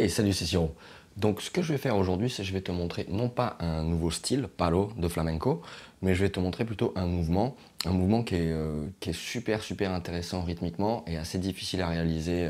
Ouais, salut, c'est Siro. Donc, ce que je vais faire aujourd'hui, c'est que je vais te montrer non pas un nouveau style, palo, de flamenco, mais je vais te montrer plutôt un mouvement qui est super, super intéressant rythmiquement et assez difficile à réaliser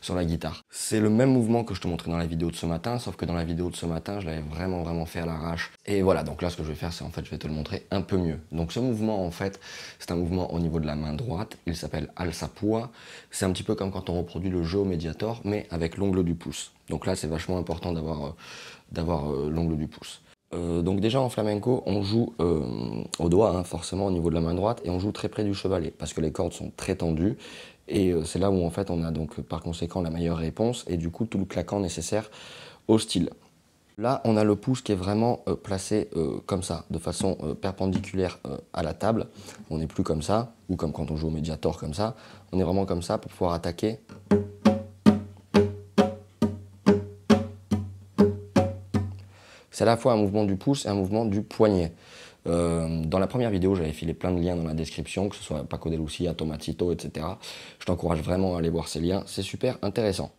sur la guitare. C'est le même mouvement que je te montrais dans la vidéo de ce matin, sauf que dans la vidéo de ce matin, je l'avais vraiment, vraiment fait à l'arrache. Et voilà, donc là, ce que je vais faire, c'est en fait, je vais te le montrer un peu mieux. Donc, ce mouvement, en fait, c'est un mouvement au niveau de la main droite. Il s'appelle Alsapua. C'est un petit peu comme quand on reproduit le jeu au médiator, mais avec l'ongle du pouce. Donc là, c'est vachement important d'avoir l'ongle du pouce. Donc déjà en flamenco, on joue au doigt, hein, forcément au niveau de la main droite, et on joue très près du chevalet, parce que les cordes sont très tendues, et c'est là où en fait on a donc par conséquent la meilleure réponse, et du coup tout le claquant nécessaire au style. Là, on a le pouce qui est vraiment placé comme ça, de façon perpendiculaire à la table. On n'est plus comme ça, ou comme quand on joue au médiator comme ça, on est vraiment comme ça pour pouvoir attaquer. C'est à la fois un mouvement du pouce et un mouvement du poignet. Dans la première vidéo, j'avais filé plein de liens dans la description, que ce soit Paco de Lucia, Tomatito, etc. Je t'encourage vraiment à aller voir ces liens, c'est super intéressant.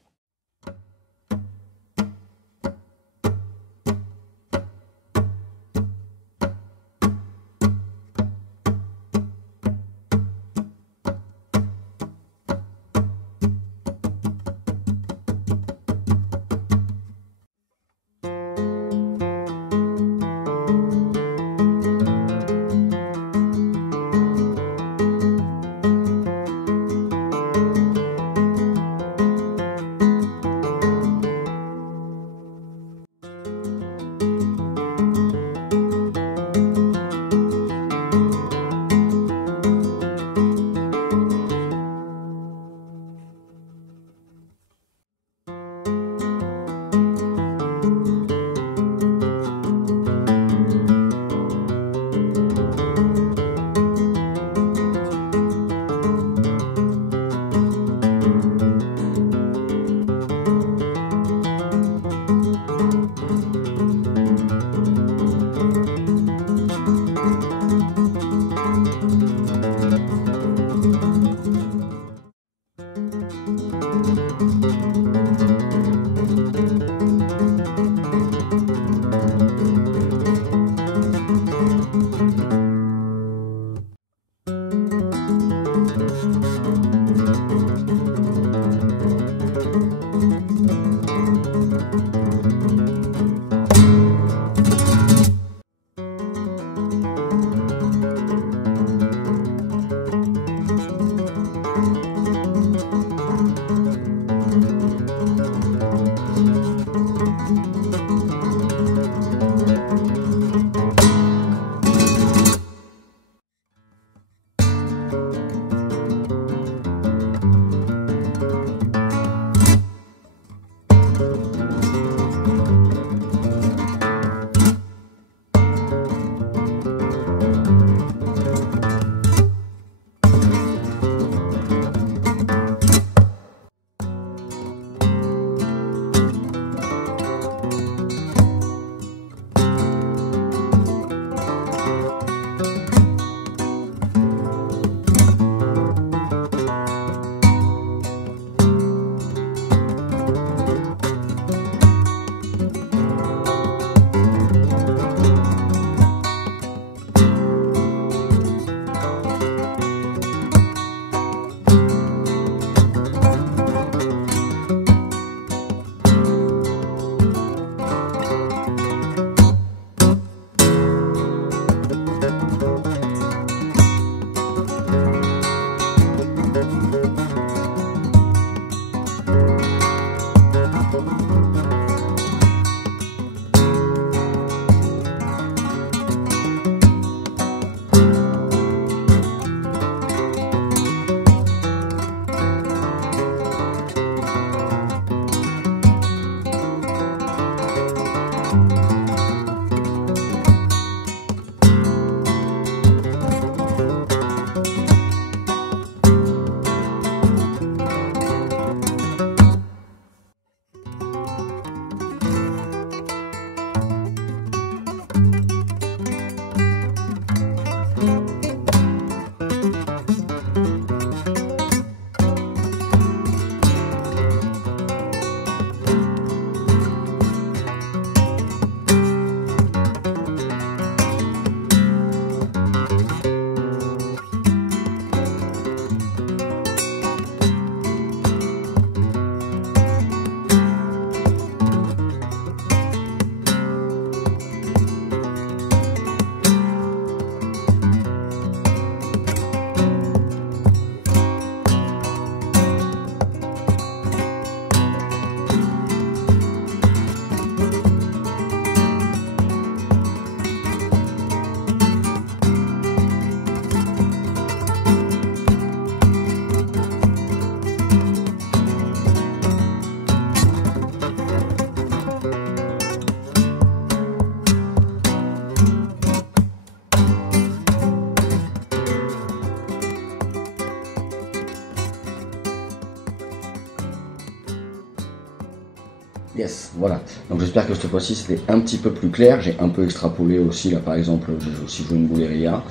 Yes, voilà. Donc j'espère que cette fois-ci c'était un petit peu plus clair. J'ai un peu extrapolé aussi, là par exemple, j'ai aussi joué une bouleria.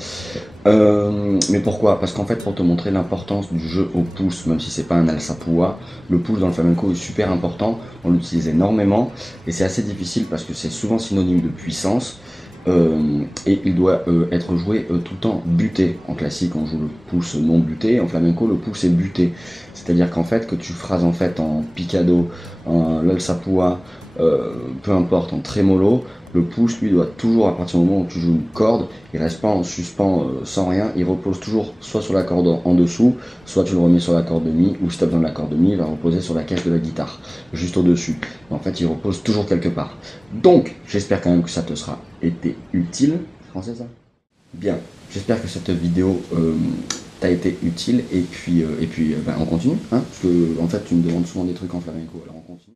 Mais pourquoi? Parce qu'en fait, pour te montrer l'importance du jeu au pouce, même si c'est pas un alsapua, le pouce dans le flamenco est super important. On l'utilise énormément et c'est assez difficile parce que c'est souvent synonyme de puissance. Et il doit être joué tout le temps buté. En classique, on joue le pouce non buté. En flamenco, le pouce est buté. C'est-à-dire qu'en fait, que tu phrases en fait en picado, en l'alsapua, peu importe, en trémolo, le pouce, lui, doit toujours, à partir du moment où tu joues une corde, il reste pas en suspens sans rien, il repose toujours soit sur la corde en dessous, soit tu le remets sur la corde de mi, ou si tu as besoin de la corde de mi, il va reposer sur la caisse de la guitare, juste au-dessus. En fait, il repose toujours quelque part. Donc, j'espère quand même que ça te sera été utile. C'est français ça? Bien, j'espère que cette vidéo t'a été utile, et puis, ben, on continue, hein, parce que en fait, tu me demandes souvent des trucs en flamenco, alors on continue.